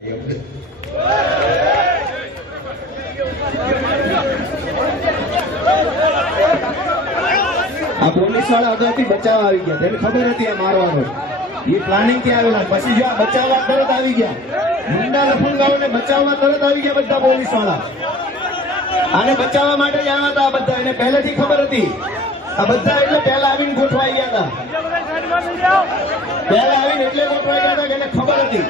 આ પોલીસ વાળા અગાઉથી બચાવવા આવી ગયા, તેને ખબર હતી આ મારવાનો, એ પ્લાનિંગ થી આવેલા. પછી જો આ બચાવવા તરત આવી ગયા, મુંડા લફંગાઓને બચાવવા તરત આવી ગયા બધા પોલીસ વાળા. આને બચાવવા માટે જ આવ્યા હતા આ બધા, એને પહેલેથી ખબર હતી. આ બધા એટલે પહેલા આવીને ગોઠવાઈ ગયા હતા, પહેલા આવીને એટલે ગોઠવાઈ ગયા હતા કે એને ખબર હતી.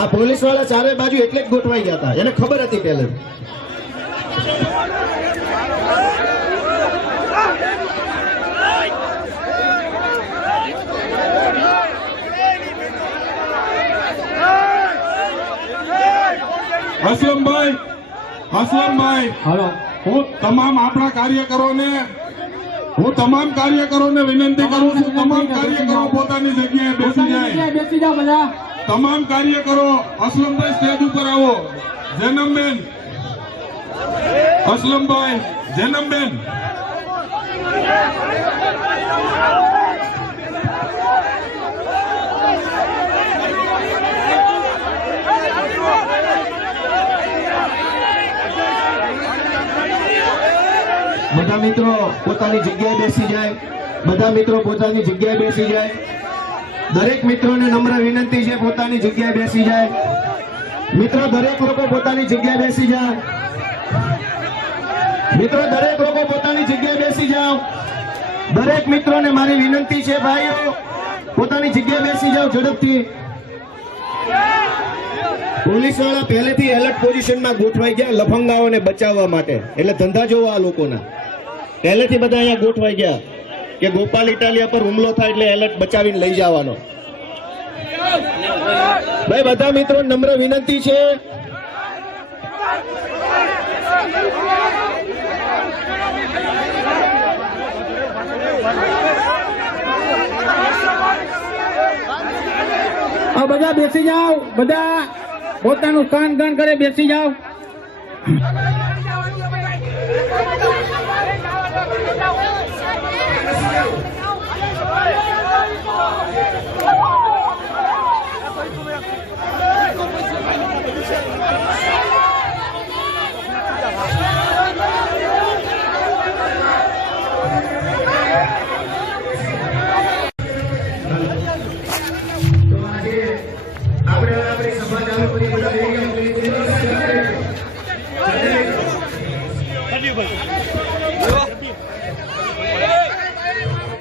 આ પોલીસ વાળા ચારે બાજુ એટલે જ ગોઠવાઈ ગયા હતા, એને ખબર હતી પહેલે. અસલમભાઈ, હું તમામ આપણા કાર્યકરોને વિનંતી કરું છું, તમામ કાર્યકરો પોતાની જગ્યાએ બેસી જાઓ. બધા તમામ કાર્યકરો, અસલમભાઈ સ્ટેજ ઉપર આવો. જેનમબેન, અસલમભાઈ, જેનમબેન, બધા મિત્રો પોતાની જગ્યાએ બેસી જાય, બધા મિત્રો પોતાની જગ્યાએ બેસી જાય. દરેક મિત્રોને નમ્ર વિનંતી છે પોતાની જગ્યાએ બેસી જાય. મિત્રો દરેક લોકો પોતાની જગ્યાએ બેસી જાય. મિત્રો દરેક લોકો પોતાની જગ્યાએ બેસી જાઓ. દરેક મિત્રોને મારી વિનંતી છે, ભાઈઓ પોતાની જગ્યાએ બેસી જાઓ ઝડપથી. પોલીસ વાળા પહેલેથી એલર્ટ પોઝિશનમાં ગોઠવાઈ ગયા લફંગાઓને બચાવવા માટે. એટલે ધંધા જોવા આ લોકોના પહેલેથી બધા અહીંયા ગોઠવાઈ ગયા કે ગોપાલ ઇટાલિયા પર હુમલો થાય એટલે એલર્ટ બચાવીને લઈ જવાનો. ભાઈ બધા મિત્રો નમ્ર વિનંતી છે, બધા બેસી જાઓ, બધા પોતાનું કાન ગાન કરે બેસી જાઓ.